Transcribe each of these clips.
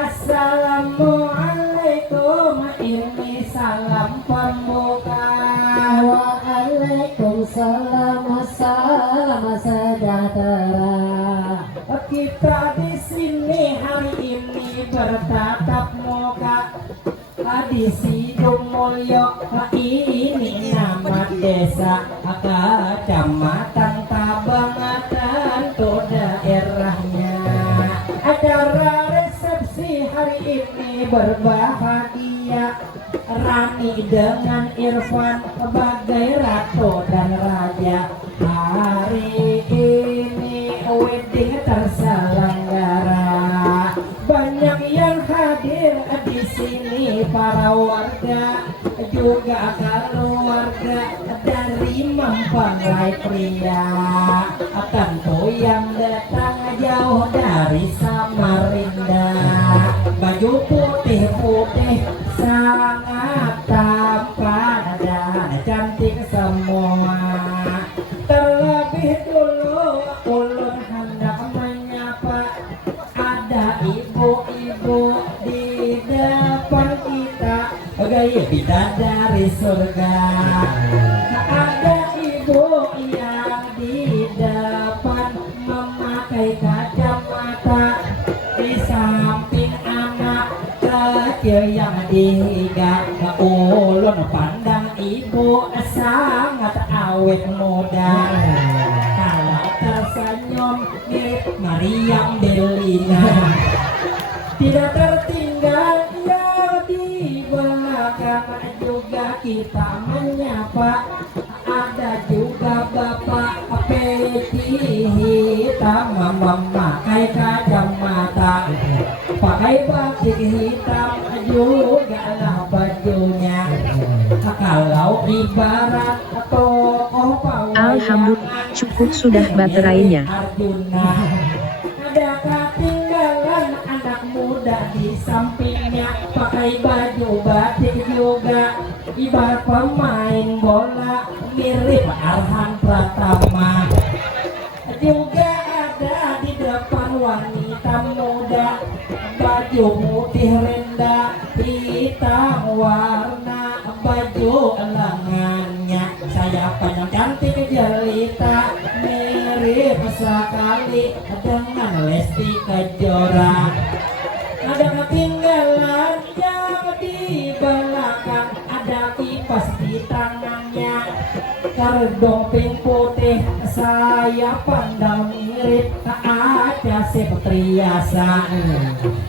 Assalamualaikum, ini salam pembuka. Waalaikumsalam, salam sejahtera. Kita di sini hari ini bertatap muka di Sidumulyo. Ini nama desa Kecamatan Tabang, tentu daerahnya. Acara resepsi hari ini berbahagia, Rani dengan Irfan sebagai ratu dan raja. Hari ini wedding terselenggara, banyak yang hadir di sini, para warga juga keluarga dari mempelai pria. Tentu yang datang jauh dari Samarinda, baju putih-putih sangat tampan dan cantik semua. Terlebih dulu ulun hendak menyapa, ada ibu-ibu di depan kita, gaya bidadari surga. Ada ibu yang di depan memakai kacamata, di samping anak kecil yang dihiga. Ulun pandang ibu sangat awet muda, kalau tersenyum mirip Maryam Belina. Tidak tertinggal yang di belakang juga kita menyapa. Ada juga Bapak peci hitam memakai kacamata, pakai batik hitam juga lah bajunya. Kalau ibarat tokoh pahlawan, Alhamdulillah, cukup sudah baterainya. Ada ketinggalan anak muda di sampingnya, pakai baju batik juga, ibarat pemain bola mirip Arhan Pratama. Juga ada di depan wanita muda, baju putih rendah hitam warna baju lengannya, saya panjang cantik jelita mirip sekali dengan Lesti Kejora. Ada ketinggalan yang di belakang, saya pandang mirip tak ada sepertiasa.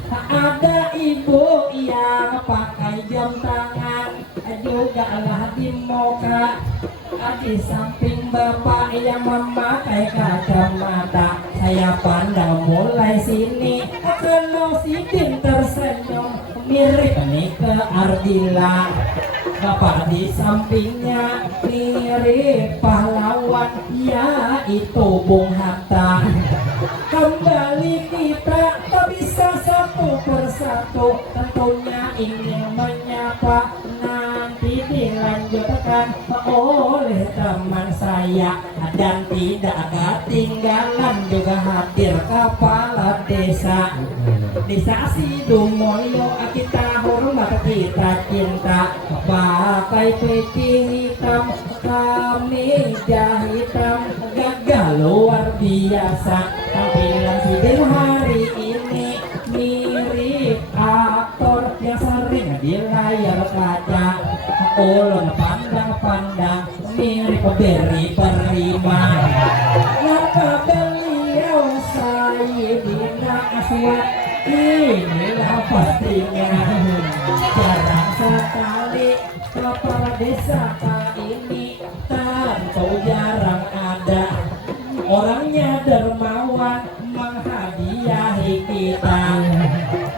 Tak ada ibu yang pakai jam tangan, juga lah di muka. Di samping bapak yang memakai kacamata, saya pandang mulai sini. Kalau si Din tersenyum mirip nih ke Ardila. Bapak di sampingnya mirip pahlawan, yaitu Bung Hatta. Kembali kita tak bisa satu persatu, tentunya ingin menyapa. Nanti dilanjutkan oleh teman saya, dan tidak ketinggalan juga hadir kepala desa. Desa Sidomulyo kita hormat, kita cinta. Pakai peci hitam, kemeja hitam, gagah luar biasa. Tampilan si Din hari ini mirip aktor yang sering di layar kaca. Ulun pandang-pandang mirip beri perima. Maka beliau Sayyidina Aswad, inilah pastinya. Jarang sekali kepala desa ini, tentu jarang ada. Orangnya dermawan menghadiahi kita.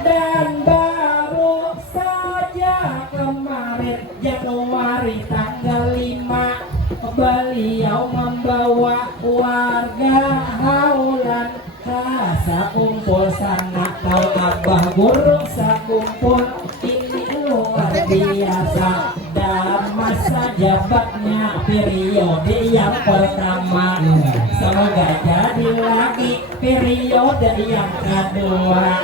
Dan baru saja kemarin Januari tanggal 5, beliau membawa warga haulan rasa kumpul sana. Kau abah burung sakumpul, ini luar biasa. Dan masa jabatnya periode yang pertama, semoga jadi lagi periode yang kedua.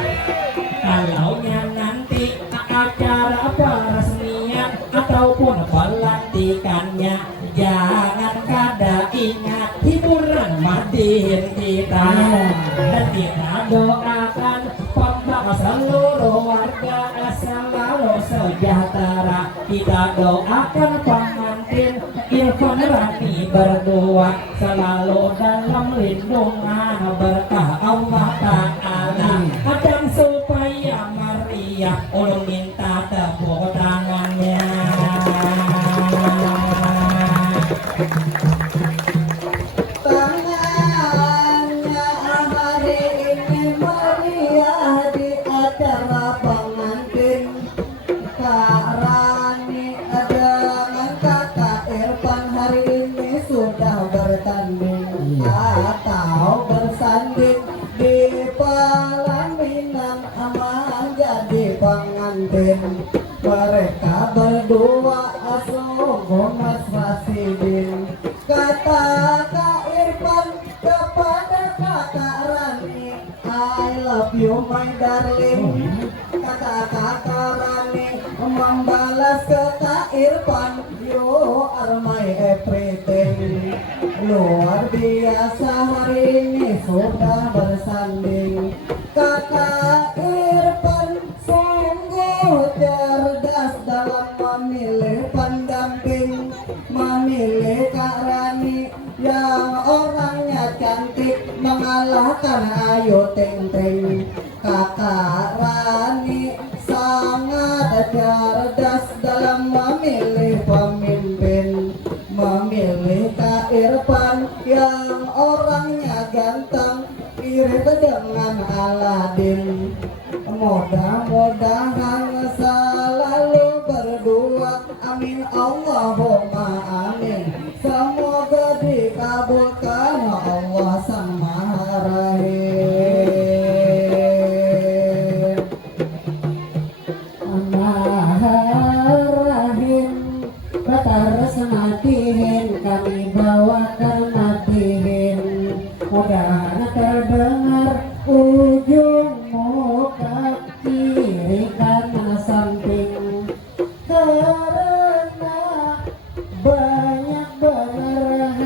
Kalaunya nanti acara peresmian ataupun pelantikannya, jangan kada ingat hiburan madihin kita. Dan kita doakan pembangsa seluruh warga selalu sejahtera. Kita doakan pengantin Irfan Rani berdua selalu dalam lindungan berkah Allah Ta'ala. Dan supaya Maria ulun minta tepuk tangannya. Tangannya hari ini meriah di acara pengantin. Kak Rani dengan kakak Irfan hari ini sudah bertanding atau bersanding di pelaminan menjadi pengantin. Mereka berdua sungguh mesra sidin. Kata Kak Irfan kepada kakak Rani, I love you my darling. Kata kakak Rani membalas ke Kak Irfan, you are my everything. Luar biasa hari ini sudah bersanding. Kakak Irfan sungguh cerdas dalam memilih pendamping, memilih Kak Rani yang orangnya cantik mengalahkan Ayu Ting Ting. Kakak Rani sangat cerdas dalam memilih pemimpin, memilih Kak Irfan yang orangnya ganteng irit dengan Aladin. Mudah-mudahan selalu berdua, amin Allahumma amin. Semoga dikabulkan Allah Sang Maha Rahim. Maha Rahim, batas matihin kami bawakan matihin. Mudah terdengar ujung muka kiri kanan samping, karena banyak benar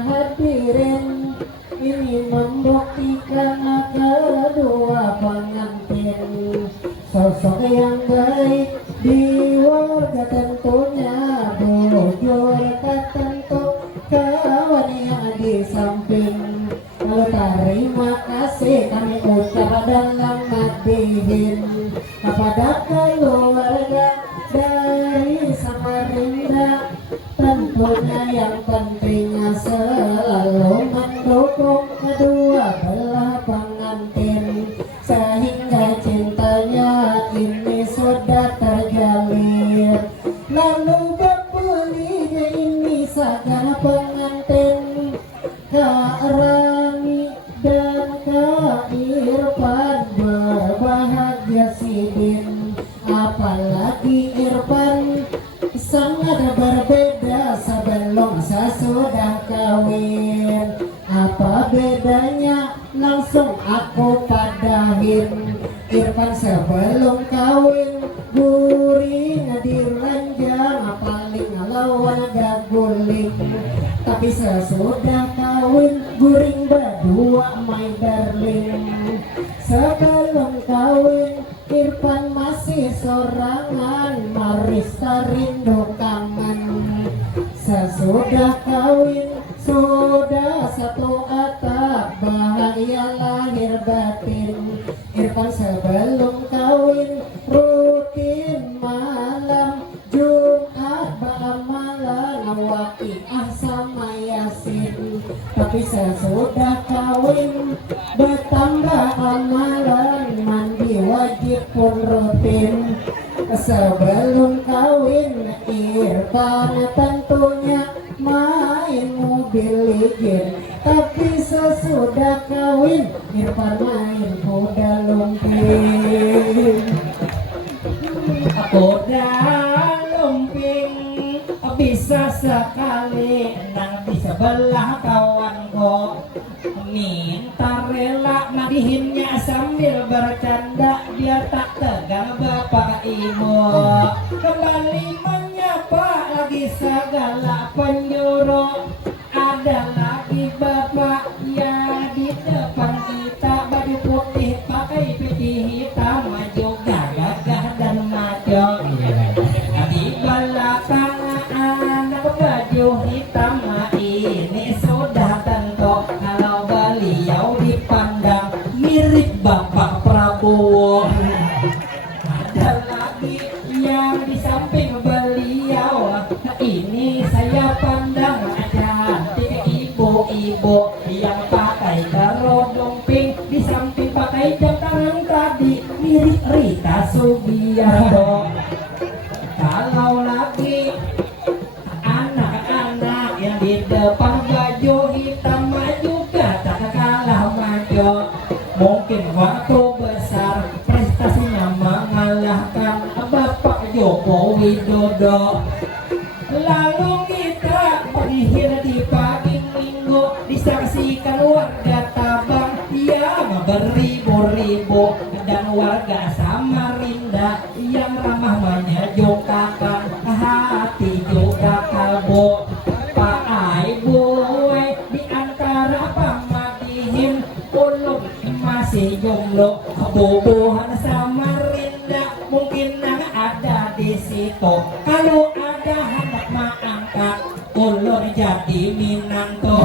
hadirin ini membuktikan kedua pengantin sosok yang baik di warga, tentunya bujur tak tentu kawan yang disambut dikasihin kepada keluarga dari Samarinda. Tentunya yang pentingnya selalu mendukung kedua belah pengantin, sehingga cintanya ini sudah terjalin. Lalu kembalinya ini sagana pengantin, Kak Rani dan Kak Irfan berbahagia sidin. Apalagi Irfan sangat berbeda sebelum sesudah kawin. Apa bedanya? Langsung aku padahin. Irfan sebelum kawin guring diranjang, paling lawan gaguling. Tapi sesudah kawin guring berdua my darling. Sebelum kawin Irfan masih sorangan, Marista rindu kangen. Sesudah kawin sudah satu atap, bahagia lahir batin. Irfan sebelum kawin rutin malam Jumat ba'amalan waqiah sama Yasin. Tapi sesudah kawin bertambah amalan, mandi wajib pun rutin. Sebelum kawin Irfan tentunya main mobil izin, tapi sesudah kawin Irfan main kuda lumping. Kuda lumping bisa sekali nang di sebelah kawanku, minta rela madihinnya sambil bercanda, dia tak tegang bapak ibu. Kembali menyapa lagi segala penjuru, ada lagi bapak ya di depan kita, baju putih pakai peci hitam, juga gagah dan maco. Di belakang anak baju hitam ini sudah tentu kalau beliau dipandang mirip Bapak Prabowo. Ada lagi yang di samping beliau, ini saya pandang cantik ibu-ibu yang pakai kerudung pink, di samping pakai jam tangan tadi mirip Rita Sugiarto. Kalau lagi anak-anak yang di depan baju hitam juga tak kalah maju. Mungkin waktu besar prestasinya mengalahkan Bapak Joko Widodo. Lalu kita pergi di pagi minggu, disaksikan warga Tabang yang beribu-ribu, dan warga Samarinda yang ramah menyejukkan hati juga kalbu. Pak Ibu di antara pamadihin ulun masih jomblo, kebubuhan Samarinda mungkin ada di situ. Kalau ada hendak mengangkat ulun jadi minanto.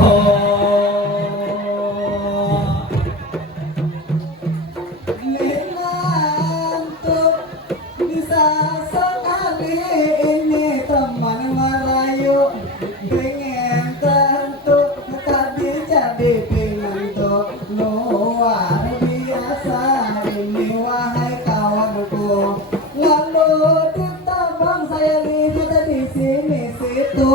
Bisa sekali ini teman merayu, pengen tentu tadi jadi penentu. Luar biasa ini wahai kawanku. Lalu di Tabang saya lihat di sini situ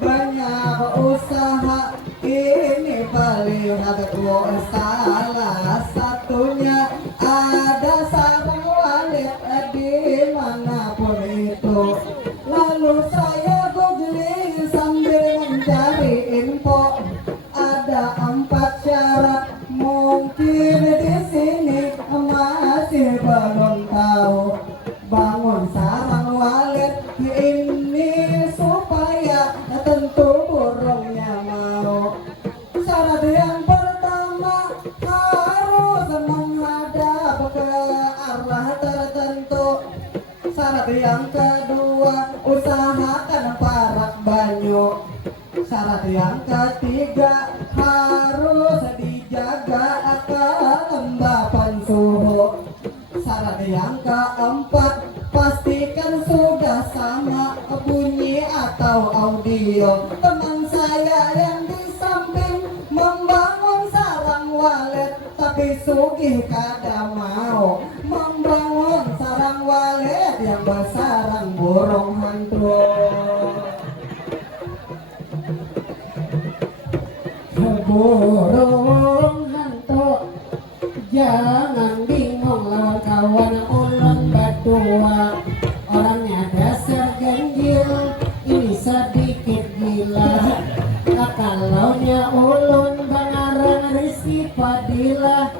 banyak usaha, ini paling aku salah satunya ada sarang walet dimanapun itu. Lalu saya googling sambil mencari info, ada 4 syarat mungkin di sini masih belum tahu. Bangun sarang walet ini supaya tentu burungnya mau. Syarat yang pertama harus menghadap ke arah tertentu. Syarat yang kedua usahakan parak banyu. Syarat yang ketiga harus dijaga kelembapan suhu. Rio. Teman saya yang di samping membangun sarang walet, tapi sugih kada mau membangun sarang walet yang bersarang burung hantu. Burung hantu, jangan bingung lawan kawan ulun berdua. Orangnya dasar ganjil, ini sedikit gila. Kalaunya ulun bangarang Rizky Fadilah,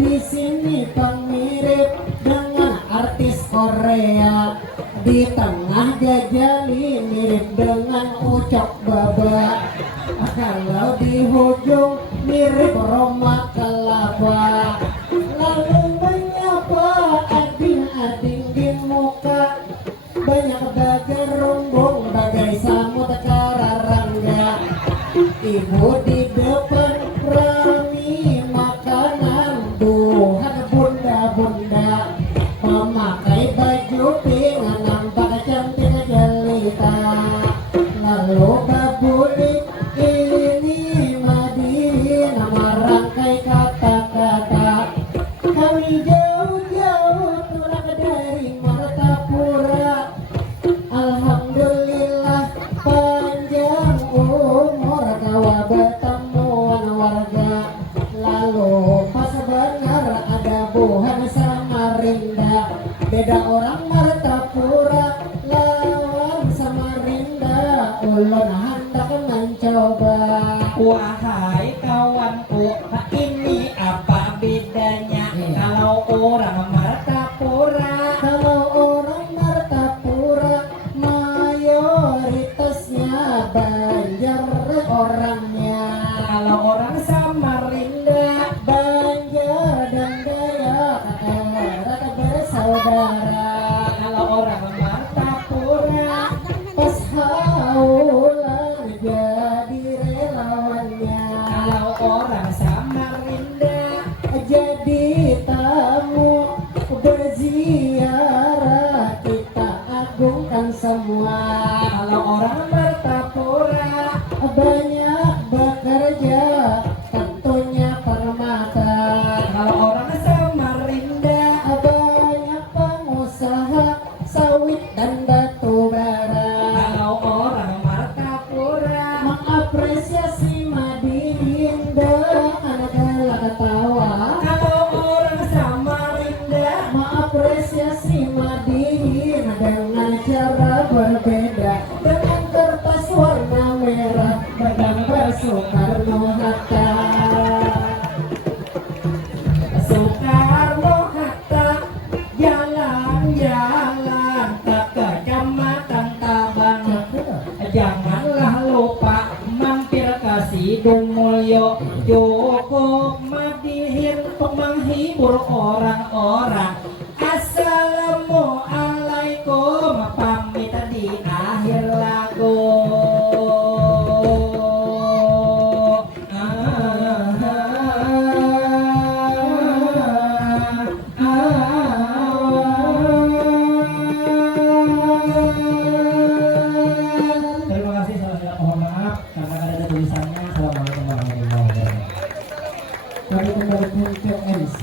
di sini penmirip dengan artis Korea. Di tengah Gajali mirip dengan Ucok Baba. Kalau di hujung mirip Roma Kelapa. Lalu menyapa ading-ading di muka, banyak bagai rumbung bagai samut kararangga. Ibu di depan rami makanan, Tuhan bunda-bunda memakai baju pink nampak cantik jelita. Lalu babulik ini Madinah merangkai kata-kata, kami jauh-jauh tulang dari Martapura. Alhamdulillah panjang umur kawa bertemuan warga. Lalu pas benar ada buhan Samarinda, beda orang Martapura lawan Samarinda, ulun hendak mencoba. Wahai kawanku, ini apa bedanya kalau orang Martapura? Kalau orang Martapura mayoritasnya Banjar orangnya. Kalau orang Samarinda, Banjar dan Dayak rata bersaudara. kalau orang Martapura, Pas haulan jadi relawannya, kalau orang Samarinda, jadi tamu berziarah, kita agungkan semua. kalau orang Martapura, Banyak bekerja, tentunya permata. kalau orang Samarinda, Banyak pengusaha sawit dan batu bara. kalau orang Martapura, Mengapresiasi Madiin dengan galak tawa. kalau orang Samarinda, Mengapresiasi Madiin dengan cara berbeda, dengan kertas warna merah bergambar Soekarno-Hatta. Soekarno-Hatta, jalan-jalan ke Kecamatan Tabang. Janganlah lupa mampir ke Sidumulyo, cukup Madihin untuk menghibur orang-orang. Assalamualaikum, pamit di akhir lagu. Terima kasih, salah mohon maaf karena ada tulisannya. Assalamualaikum warahmatullahi wabarakatuh. Kami kembali ke MC.